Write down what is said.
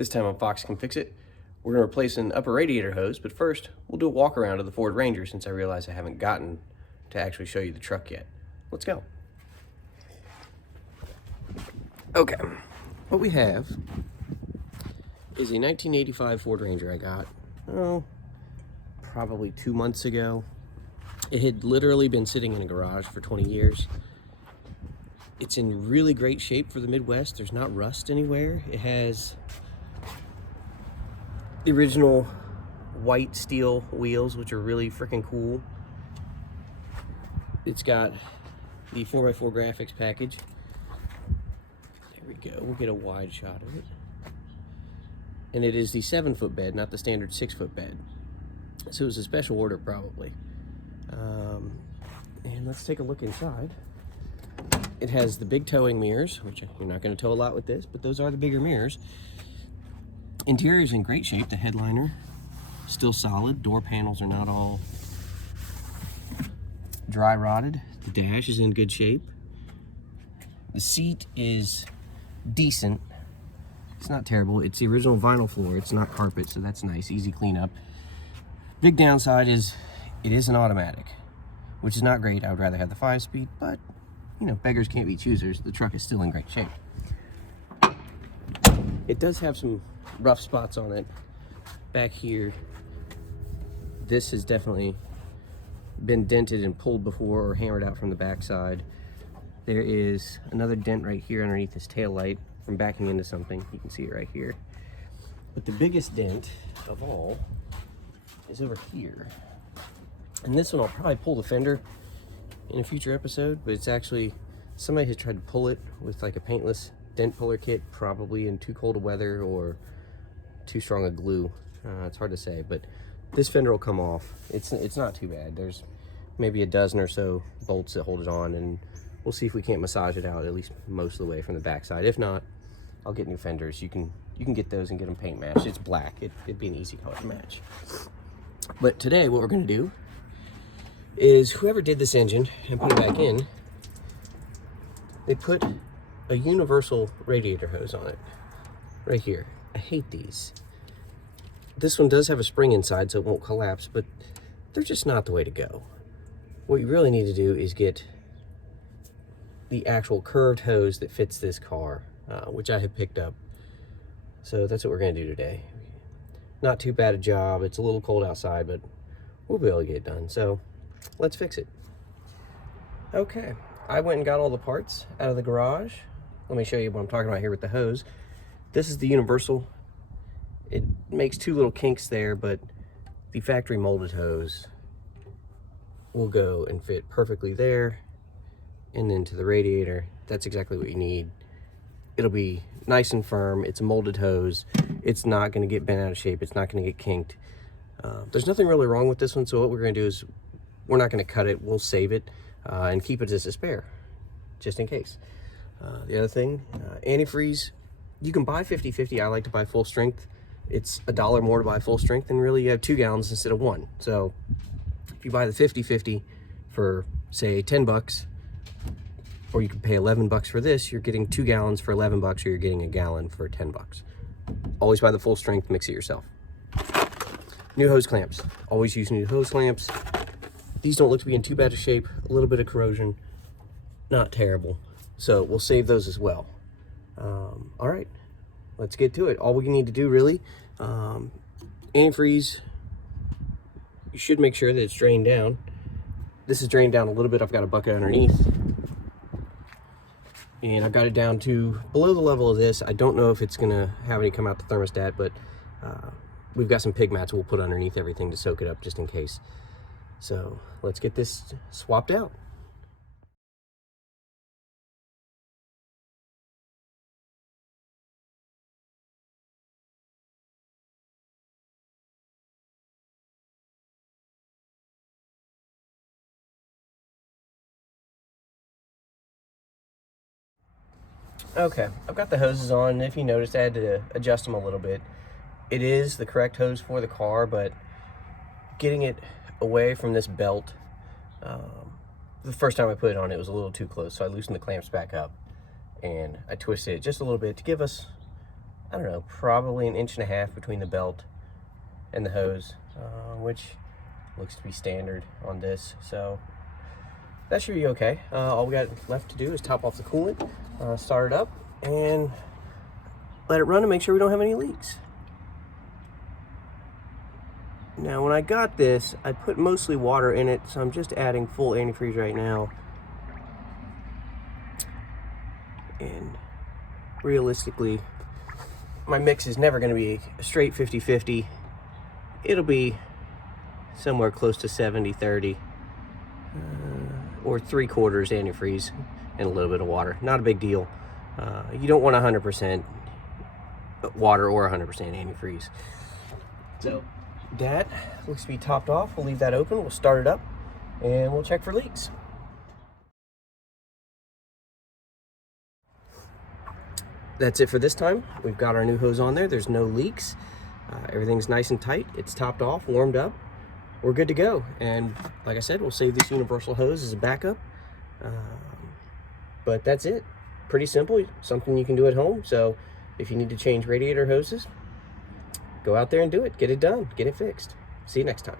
This time on Fox Can Fix It, we're going to replace an upper radiator hose, but first we'll do a walk around of the Ford Ranger since I realize I haven't gotten to actually show you the truck yet. Let's go. Okay, what we have is a 1985 Ford Ranger I got, probably 2 months ago. It had literally been sitting in a garage for 20 years. It's in really great shape for the Midwest. There's not rust anywhere. It has the original white steel wheels, which are really freaking cool. It's got the 4x4 graphics package. There we go. We'll get a wide shot of it. And it is the 7-foot bed, not the standard 6-foot bed. So it was a special order, probably. And let's take a look inside. It has the big towing mirrors, which you're not going to tow a lot with this, but those are the bigger mirrors. Interior is in great shape. The headliner still solid. Door panels are not all dry rotted. The dash is in good shape. The seat is decent. It's not terrible. It's the original vinyl floor. It's not carpet, so that's nice. Easy cleanup. Big downside is it is an automatic, which is not great. I would rather have the 5-speed, but you know, beggars can't be choosers. The truck is still in great shape. It does have some rough spots on it. Back here, this has definitely been dented and pulled before or hammered out from the backside. There is another dent right here underneath this tail light from backing into something. You can see it right here. But the biggest dent of all is over here. And this one I'll probably pull the fender in a future episode, but it's actually, somebody has tried to pull it with like a paintless dent puller kit, probably in too cold a weather or too strong a glue. It's hard to say, but this fender will come off. It's not too bad. There's maybe a dozen or so bolts that hold it on, and we'll see if we can't massage it out at least most of the way from the backside. If not, I'll get new fenders. You can get those and get them paint matched. It's black. It'd be an easy color to match. But today what we're going to do is, whoever did this engine and put it back in, they put a universal radiator hose on it right here. I hate these. This one does have a spring inside so it won't collapse, but they're just not the way to go. What you really need to do is get the actual curved hose that fits this car, which I have picked up. So that's what we're going to do today. Not too bad a job. It's a little cold outside, but we'll be able to get it done. So let's fix it. Okay, I went and got all the parts out of the garage. Let me show you what I'm talking about here with the hose. This is the universal. It makes two little kinks there, but the factory molded hose will go and fit perfectly there and then to the radiator. That's exactly what you need. It'll be nice and firm. It's a molded hose. It's not going to get bent out of shape. It's not going to get kinked. There's nothing really wrong with this one, so what we're going to do is we're not going to cut it. We'll save it and keep it as a spare, just in case. The other thing, antifreeze, you can buy 50/50. I like to buy full strength. It's $1 more to buy full strength, and really you have 2 gallons instead of 1. So if you buy the 50/50 for, say, 10 bucks, or you can pay 11 bucks for this, you're getting 2 gallons for 11 bucks, or you're getting a gallon for 10 bucks. Always buy the full strength, mix it yourself. New hose clamps. Always use new hose clamps. These don't look to be in too bad a shape. A little bit of corrosion, not terrible. So we'll save those as well. All right, let's get to it. All we need to do really, antifreeze, you should make sure that it's drained down. This is drained down a little bit. I've got a bucket underneath, and I've got it down to below the level of this. I don't know if it's gonna have any come out the thermostat, but we've got some pig mats we'll put underneath everything to soak it up just in case. So let's get this swapped out. Okay, I've got the hoses on. If you noticed, I had to adjust them a little bit. It is the correct hose for the car, but getting it away from this belt, the first time I put it on, it was a little too close, so I loosened the clamps back up and I twisted it just a little bit to give us I don't know, probably 1.5 inches between the belt and the hose, which looks to be standard on this. So that should be okay. All we got left to do is top off the coolant, start it up, and let it run and make sure we don't have any leaks. Now, when I got this, I put mostly water in it, so I'm just adding full antifreeze right now. And realistically, my mix is never going to be a straight 50-50. It'll be somewhere close to 70-30, or 3/4 antifreeze and a little bit of water. Not a big deal. You don't want 100% water or 100% antifreeze. So that looks to be topped off. We'll leave that open. We'll start it up and we'll check for leaks. That's it for this time. We've got our new hose on there. There's no leaks. Everything's nice and tight. It's topped off, warmed up. We're good to go. And like I said, we'll save this universal hose as a backup. But that's it. Pretty simple. Something you can do at home. So if you need to change radiator hoses, go out there and do it. Get it done. Get it fixed. See you next time.